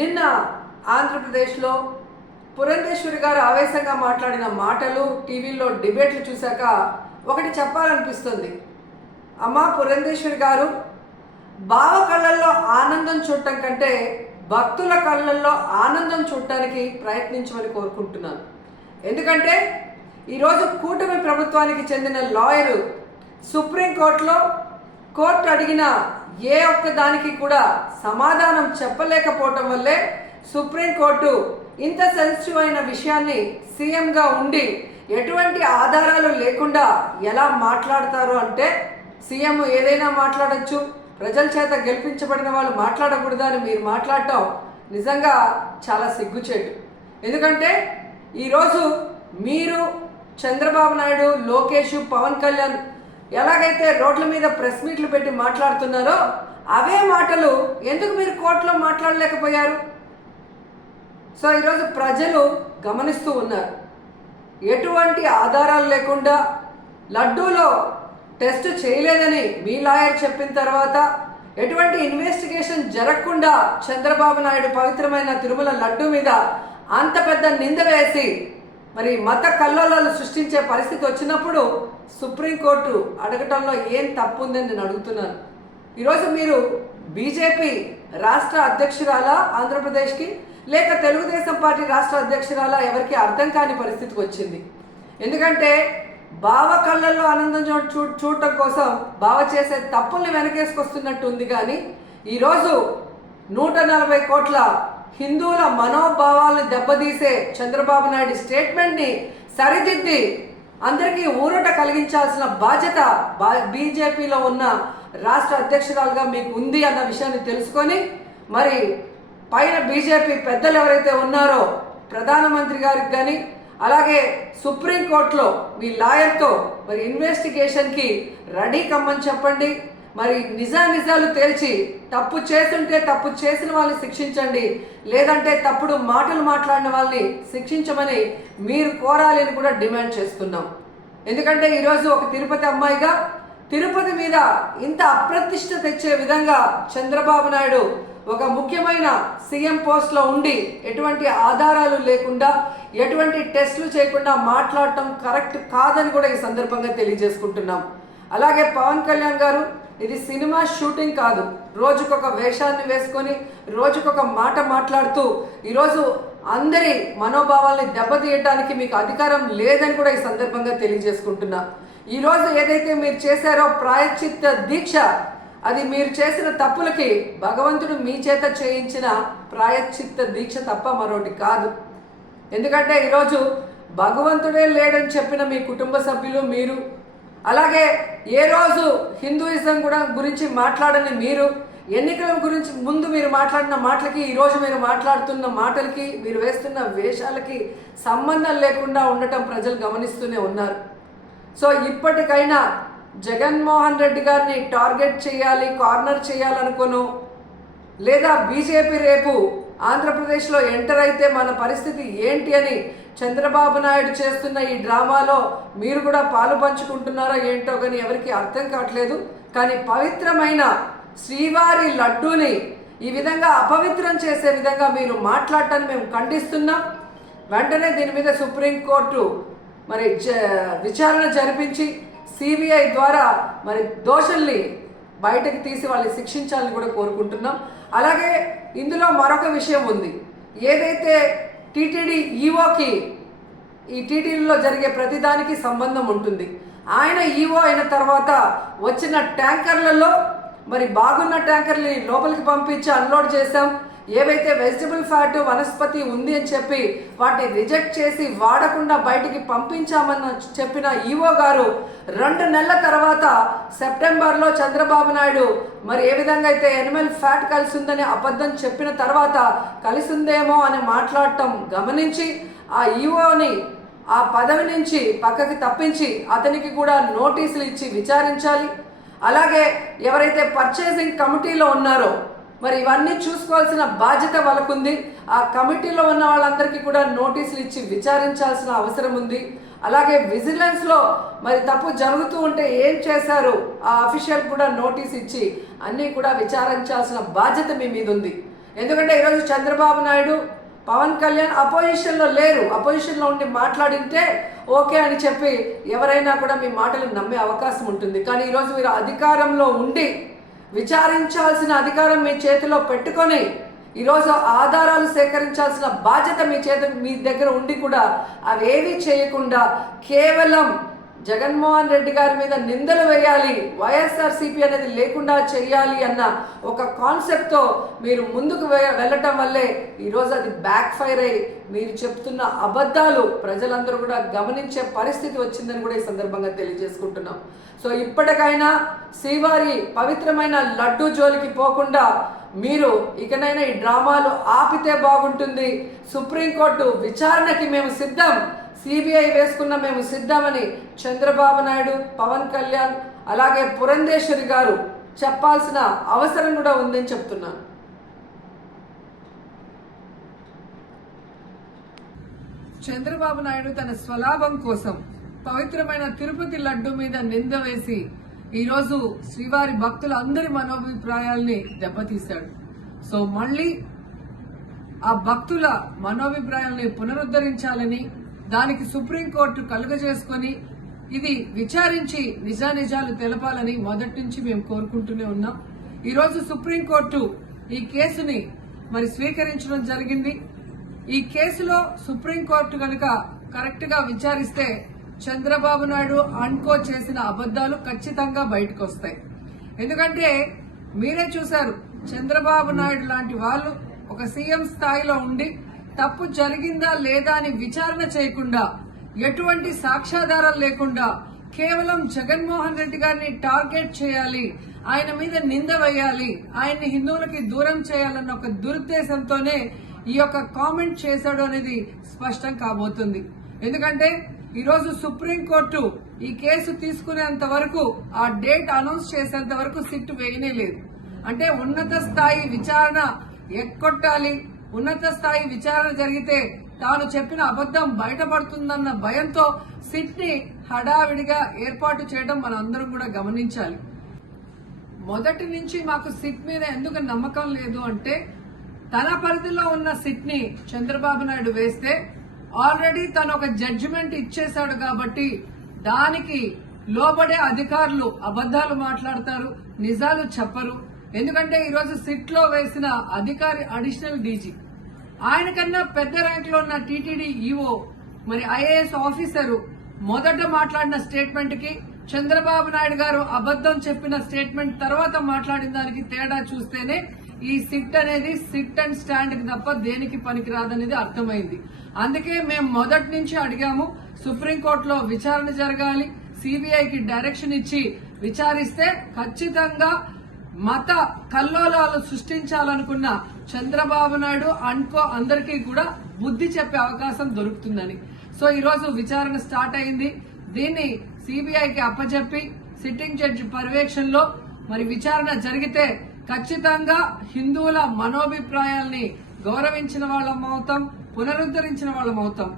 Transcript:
నిన్న ఆంధ్రప్రదేశ్లో పురంధేశ్వరి గారు ఆవేశంగా మాట్లాడిన మాటలు టీవీలో డిబేట్లు చూశాక ఒకటి చెప్పాలనిపిస్తుంది. అమ్మ పురంధేశ్వరి గారు, బావ కళ్ళల్లో ఆనందం చూడటం కంటే భక్తుల కళ్ళల్లో ఆనందం చూడటానికి ప్రయత్నించమని కోరుకుంటున్నాను. ఎందుకంటే ఈరోజు కూటమి ప్రభుత్వానికి చెందిన లాయరు సుప్రీంకోర్టులో కోర్టు అడిగిన ఏ ఒక్క దానికి కూడా సమాధానం చెప్పలేకపోవటం వల్లే సుప్రీంకోర్టు ఇంత సెన్సిటివ్ అయిన విషయాన్ని సీఎంగా ఉండి ఎటువంటి ఆధారాలు లేకుండా ఎలా మాట్లాడతారు అంటే, సీఎం ఏదైనా మాట్లాడచ్చు, ప్రజల చేత గెలిపించబడిన వాళ్ళు మాట్లాడకూడదా అని మీరు మాట్లాడటం నిజంగా చాలా సిగ్గుచేటు. ఎందుకంటే ఈరోజు మీరు చంద్రబాబు నాయుడు, లోకేష్, పవన్ కళ్యాణ్ ఎలాగైతే రోడ్ల మీద ప్రెస్ మీట్లు పెట్టి మాట్లాడుతున్నారో అవే మాటలు ఎందుకు మీరు కోర్టులో మాట్లాడలేకపోయారు? సో ఈరోజు ప్రజలు గమనిస్తూ ఉన్నారు. ఎటువంటి ఆధారాలు లేకుండా లడ్డూలో టెస్ట్ చేయలేదని మీ లాయర్ చెప్పిన తర్వాత, ఎటువంటి ఇన్వెస్టిగేషన్ జరగకుండా చంద్రబాబు నాయుడు పవిత్రమైన తిరుమల లడ్డూ మీద అంత పెద్ద నింద వేసి మరి మత కల్లోలాలు సృష్టించే పరిస్థితి వచ్చినప్పుడు సుప్రీంకోర్టు అడగటంలో ఏం తప్పు ఉందని నేను అడుగుతున్నాను. ఈరోజు మీరు బీజేపీ రాష్ట్ర అధ్యక్షురాలా ఆంధ్రప్రదేశ్కి, లేక తెలుగుదేశం పార్టీ రాష్ట్ర అధ్యక్షురాలా, ఎవరికి అర్థం కాని పరిస్థితికి వచ్చింది. ఎందుకంటే బావ కళ్ళల్లో ఆనందం చూడటం కోసం బావ చేసే తప్పుల్ని వెనకేసుకొస్తున్నట్టు ఉంది. కానీ ఈరోజు 140 కోట్ల హిందువుల మనోభావాలను దెబ్బతీసే చంద్రబాబు నాయుడు స్టేట్మెంట్ని సరిదిద్ది అందరికీ ఊరట కలిగించాల్సిన బాధ్యత బీజేపీలో ఉన్న రాష్ట్ర అధ్యక్షురాలుగా మీకు ఉంది అన్న విషయాన్ని తెలుసుకొని, మరి పైన బీజేపీ పెద్దలు ఎవరైతే ఉన్నారో ప్రధానమంత్రి గారికి కానీ, అలాగే సుప్రీంకోర్టులో మీ లాయర్తో మరి ఇన్వెస్టిగేషన్కి రెడీ కమ్మని చెప్పండి. మరి నిజాలు తేల్చి తప్పు చేస్తుంటే తప్పు చేసిన వాళ్ళని శిక్షించండి, లేదంటే తప్పుడు మాటలు మాట్లాడిన వాళ్ళని శిక్షించమని మీరు కోరాలి అని కూడా డిమాండ్ చేస్తున్నాం. ఎందుకంటే ఈరోజు ఒక తిరుపతి అమ్మాయిగా తిరుపతి మీద ఇంత అప్రతిష్ట తెచ్చే విధంగా చంద్రబాబు నాయుడు ఒక ముఖ్యమైన సీఎం పోస్ట్లో ఉండి ఎటువంటి ఆధారాలు లేకుండా, ఎటువంటి టెస్టులు చేయకుండా మాట్లాడటం కరెక్ట్ కాదని కూడా ఈ సందర్భంగా తెలియజేసుకుంటున్నాం. అలాగే పవన్ కళ్యాణ్ గారు, ఇది సినిమా షూటింగ్ కాదు. రోజుకొక వేషాన్ని వేసుకొని రోజుకొక మాట మాట్లాడుతూ ఈరోజు అందరి మనోభావాల్ని దెబ్బతీయటానికి మీకు అధికారం లేదని కూడా ఈ సందర్భంగా తెలియజేసుకుంటున్నా. ఈరోజు ఏదైతే మీరు చేశారో ప్రాయశ్చిత్త దీక్ష, అది మీరు చేసిన తప్పులకి భగవంతుడు మీ చేత చేయించిన ప్రాయశ్చిత్త దీక్ష తప్ప మరొకటి కాదు. ఎందుకంటే ఈరోజు భగవంతుడే లేడని చెప్పిన మీ కుటుంబ సభ్యులు, మీరు, అలాగే ఏ రోజు హిందూయిజం కూడా గురించి మాట్లాడని మీరు, ఎన్నికల గురించి ముందు మీరు మాట్లాడిన మాటలకి ఈరోజు మీరు మాట్లాడుతున్న మాటలకి, మీరు వేస్తున్న వేషాలకి సంబంధం లేకుండా ఉండటం ప్రజలు గమనిస్తూనే ఉన్నారు. సో ఇప్పటికైనా జగన్మోహన్ రెడ్డి గారిని టార్గెట్ చేయాలి, కార్నర్ చేయాలనుకోను, లేదా బీజేపీ రేపు ఆంధ్రప్రదేశ్లో ఎంటర్ అయితే మన పరిస్థితి ఏంటి అని చంద్రబాబు నాయుడు చేస్తున్న ఈ డ్రామాలో మీరు కూడా పాలు పంచుకుంటున్నారో ఏంటో కానీ ఎవరికి అర్థం కావట్లేదు. కానీ పవిత్రమైన శ్రీవారి లడ్డూని ఈ విధంగా అపవిత్రం చేసే విధంగా మీరు మాట్లాడటాన్ని మేము ఖండిస్తున్నాం. వెంటనే దీని మీద సుప్రీంకోర్టు మరి విచారణ జరిపించి సిబిఐ ద్వారా మరి దోషుల్ని బయటకు తీసి వాళ్ళని శిక్షించాలని కూడా కోరుకుంటున్నాం. అలాగే ఇందులో మరొక విషయం ఉంది. ఏదైతే టీటీడీ ఈఓకి ఈ టీటీడీలో జరిగే ప్రతిదానికి సంబంధం ఉంటుంది. ఆయన ఈఓ అయిన తర్వాత వచ్చిన ట్యాంకర్లలో మరి బాగున్న ట్యాంకర్ని లోపలికి పంపించి అన్లోడ్ చేశాం. ఏవైతే వెజిటబుల్ ఫ్యాట్, వనస్పతి ఉంది అని చెప్పి వాటిని రిజెక్ట్ చేసి వాడకుండా బయటికి పంపించామని చెప్పిన ఈఓ గారు 2 నెలల తర్వాత సెప్టెంబర్లో చంద్రబాబు నాయుడు మరి ఏ విధంగా అయితే ఎనిమల్ ఫ్యాట్ కలిసి ఉందని అబద్ధం చెప్పిన తర్వాత కలిసిందేమో అని మాట్లాడటం గమనించి ఆ ఈఓని ఆ పదవి నుంచి పక్కకి తప్పించి అతనికి కూడా నోటీసులు ఇచ్చి విచారించాలి. అలాగే ఎవరైతే పర్చేసింగ్ కమిటీలో ఉన్నారో మరి ఇవన్నీ చూసుకోవాల్సిన బాధ్యత వాళ్ళకుంది. ఆ కమిటీలో ఉన్న వాళ్ళందరికీ కూడా నోటీసులు ఇచ్చి విచారించాల్సిన అవసరం ఉంది. అలాగే విజిలెన్స్లో మరి తప్పు జరుగుతూ ఉంటే ఏం చేశారు ఆ అఫీషియల్ కూడా నోటీస్ ఇచ్చి అన్నీ కూడా విచారించాల్సిన బాధ్యత మీ మీద ఉంది. ఎందుకంటే ఈరోజు చంద్రబాబు నాయుడు, పవన్ కళ్యాణ్ అపోజిషన్లో లేరు. అపోజిషన్లో ఉండి మాట్లాడింటే ఓకే అని చెప్పి ఎవరైనా కూడా మీ మాటలు నమ్మే అవకాశం ఉంటుంది. కానీ ఈరోజు మీరు అధికారంలో ఉండి విచారించాల్సిన అధికారం మీ చేతిలో పెట్టుకొని ఈరోజు ఆధారాలు సేకరించాల్సిన బాధ్యత మీ దగ్గర ఉండి కూడా అవేవి చేయకుండా కేవలం జగన్మోహన్ రెడ్డి గారి మీద నిందలు వేయాలి, వైఎస్ఆర్సీపీ అనేది లేకుండా చేయాలి అన్న ఒక కాన్సెప్ట్తో మీరు ముందుకు వెళ్ళటం వల్లే ఈరోజు అది బ్యాక్ ఫైర్ అయ్యి మీరు చెప్తున్న అబద్ధాలు ప్రజలందరూ కూడా గమనించే పరిస్థితి వచ్చిందని కూడా ఈ సందర్భంగా తెలియజేసుకుంటున్నాం. సో ఇప్పటికైనా శ్రీవారి పవిత్రమైన లడ్డూ జోలికి పోకుండా మీరు ఇకనైనా ఈ డ్రామాలు ఆపితే బాగుంటుంది. సుప్రీంకోర్టు విచారణకి మేము సిద్ధం, సిబిఐ వేసుకున్న మేము సిద్ధమని చంద్రబాబు నాయుడు, పవన్ కళ్యాణ్ అలాగే పురంధేశ్వరి గారు చెప్పాల్సిన అవసరం కూడా ఉందని చెప్తున్నాను. చంద్రబాబు నాయుడు తన స్వలాభం కోసం పవిత్రమైన తిరుపతి లడ్డు మీద నింద వేసి ఈరోజు శ్రీవారి భక్తుల అందరి మనోభిప్రాయాల్ని దెబ్బతీశాడు. సో మళ్ళీ ఆ భక్తుల మనోభిప్రాయాల్ని పునరుద్ధరించాలని, దానికి సుప్రీంకోర్టు కలుగజేసుకొని ఇది విచారించి నిజానిజాలు తెలపాలని మొదటి నుంచి మేము కోరుకుంటూనే ఉన్నాం. ఈరోజు సుప్రీంకోర్టు ఈ కేసుని స్వీకరించడం జరిగింది. ఈ కేసులో సుప్రీంకోర్టు కనుక కరెక్ట్ గా విచారిస్తే చంద్రబాబు నాయుడు అన్కో చేసిన అబద్దాలు ఖచ్చితంగా బయటకు వస్తాయి. ఎందుకంటే మీరే చూశారు, చంద్రబాబు నాయుడు లాంటి వాళ్ళు ఒక సీఎం స్థాయిలో ఉండి తప్పు జరిగిందా లేదా అని విచారణ చేయకుండా, ఎటువంటి సాక్ష్యాధారాలు లేకుండా కేవలం జగన్మోహన్ రెడ్డి గారిని టార్గెట్ చేయాలి, ఆయన మీద నింద వేయాలి, ఆయన్ని హిందువులకి దూరం చేయాలన్న ఒక దురుద్దేశంతోనే ఈ యొక్క కామెంట్ చేశాడు అనేది స్పష్టం కాబోతుంది. ఎందుకంటే ఈరోజు సుప్రీంకోర్టు ఈ కేసు తీసుకునేంత వరకు, ఆ డేట్ అనౌన్స్ చేసేంత వరకు సిట్ వేయనే లేదు. అంటే ఉన్నత స్థాయి విచారణ ఎక్కొట్టాలి, ఉన్నత స్థాయి విచారణ జరిగితే తాను చెప్పిన అబద్దం బయటపడుతుందన్న భయంతో సిట్ ని హడావిడిగా ఏర్పాటు చేయడం మనందరం కూడా గమనించాలి. మొదటి నుంచి మాకు సిట్ మీద ఎందుకు నమ్మకం లేదు అంటే, తన పరిధిలో ఉన్న సిట్ ని చంద్రబాబు నాయుడు వేస్తే ఆల్రెడీ తను ఒక జడ్జిమెంట్ ఇచ్చేశాడు కాబట్టి దానికి లోబడే అధికారులు అబద్దాలు మాట్లాడతారు, నిజాలు చెప్పరు. ఎందుకంటే ఈరోజు సిట్ లో వేసిన అధికారి అడిషనల్ డీజీ, ఆయన కన్నా పెద్ద ర్యాంక్ లో ఉన్న టీటీడీ ఈఓ, ఐఏఎస్ ఆఫీసరు మొదట మాట్లాడిన స్టేట్మెంట్ కి చంద్రబాబు నాయుడు గారు అబద్దం చెప్పిన స్టేట్మెంట్ తర్వాత మాట్లాడిన దానికి తేడా చూస్తేనే ఈ సిట్ అనేది సిట్ అండ్ స్టాండ్ కి తప్ప దేనికి పనికిరాదనేది అర్థమైంది. అందుకే మేము మొదటి నుంచి అడిగాము, సుప్రీంకోర్టులో విచారణ జరగాలి, సిబిఐకి డైరెక్షన్ ఇచ్చి విచారిస్తే ఖచ్చితంగా మత కల్లోలాలు సృష్టించాలనుకున్న చంద్రబాబు నాయుడు అన్కో అందరికీ కూడా బుద్ధి చెప్పే అవకాశం దొరుకుతుందని. సో ఈరోజు విచారణ స్టార్ట్ అయింది. దీన్ని సిబిఐకి అప్పచెప్పి సిట్టింగ్ జడ్జి పర్యవేక్షణలో విచారణ జరిగితే ఖచ్చితంగా హిందువుల మనోభిప్రాయాల్ని గౌరవించిన వాళ్ళం అవుతాం, పునరుద్ధరించిన వాళ్ళం అవుతాం.